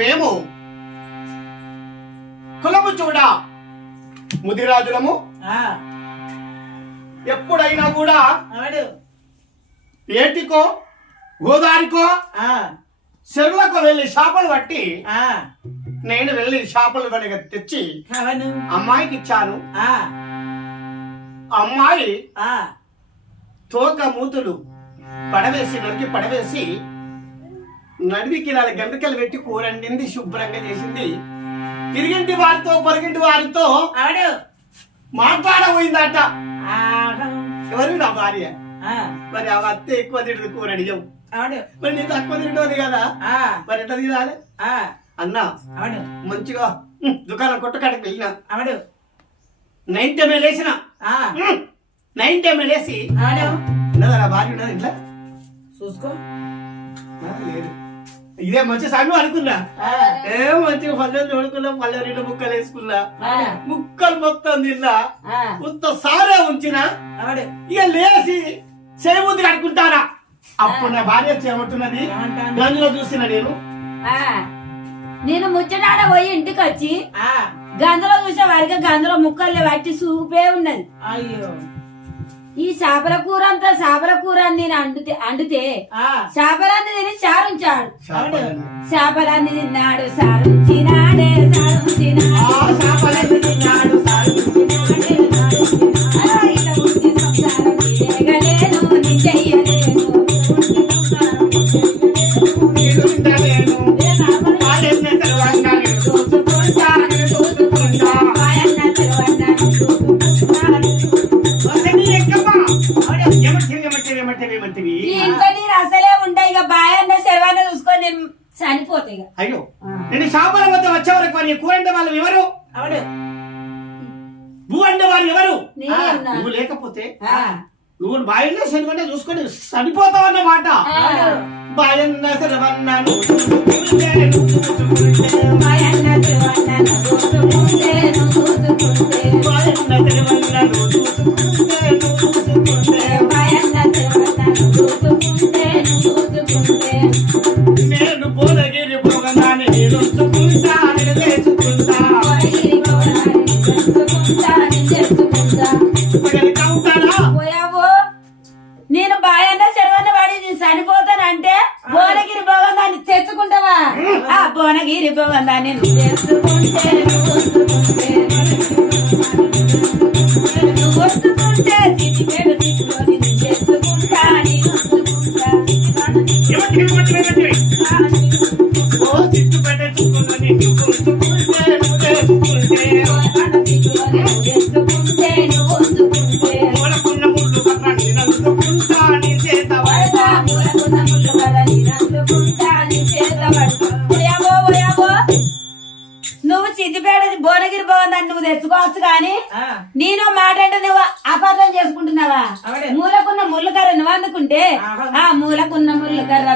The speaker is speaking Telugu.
మేము కులము చూడ ముదిరాజులము. ఎప్పుడైనా కూడా ఏటికో గోదారికో చెరువులకు వెళ్ళి చేపలు పట్టి నేను వెళ్ళి చేపలు కనుక తెచ్చి అమ్మాయికి ఇచ్చాను. అమ్మాయి తోక మూతులు పడవేసి నరికి పడవేసి నడివికి నాలుగు గంటకలు పెట్టి కూర వండింది శుభ్రంగా చేసింది. తిరిగింటి వారితో పొరిగింటి వారితో మాట్లాడబోయిందట. ఎవరు నా భార్య? మరి ఆ అత్త ఎక్కువ తింటుంది కూర అడిగావు. మరి నీ తక్కువ తింటుంది కదా? ఆ, మరి ఎట్లా తినాలి? ఆ, అన్నా మంచిగా దుకాణం కొట్టకాడికి వెళ్ళిన. నైన్ టైం వేసిన ఆ, నైన్ టైం వేసి అవును ఉన్నదా నా భార్య? ఉన్నది ఇంట్లో? చూసుకో. లేదు. ఇదే మంచి సమయం అనుకున్నా. ఏ మంచిగా పల్లెలు చూడుకున్నా పల్లె రెండు ముక్కలు వేసుకున్నా. ముక్కలు మొత్తం తిన్నా. కొంత సారే ఉంచిన. ఇక లేచి చేయముందు కడుకుంటానా అప్పుడు నా భార్య చేయమంటున్నది. ఏమంటాను? గంజలో చూసిన నేను. నేను ముచ్చటాడ పోయి ఇంటికి వచ్చి ఆ, గందలో చూసే వారికి గందలో ముక్కలు పట్టి సూపే ఉన్నది. అయ్యో. ఈ చేపల కూర అంతా చేపల కూర అని నేను అండుతే అండితే చేపలన్నీ తిని చారుంచాడు. చేపలన్నీ. చేపలన్నీ తిన్నాడు సారుంచినాడే సారుంచినాడే చనిపోతాయి. అయ్యో. నేను చేపల వద్ద వచ్చే వరకు మరి కూర అంటే వాళ్ళు ఎవరు అవును భూ అంటే వారు ఎవరు. నువ్వు లేకపోతే ఆ. నువ్వు బాయిలో శనివన్న చూసుకొని చనిపోతావు అన్నమాట. బాయన్న శరవన్నాను నువ్వు చూసుకుంటే. బాయన్న శరవన్నాను ఆ భువనగిరి భోగందాన్ని నువ్వు తెచ్చుకుంటే సిద్దిపేట భువనగిరి భవన్ అని నువ్వు తెచ్చుకోవచ్చు కానీ నేను మాట నువ్వు అపార్థం చేసుకుంటున్నావా? మూలకున్న ముళ్ళకర్ర నువ్వు అందుకుంటే ఆ మూలకున్న ముళ్ళకర్ర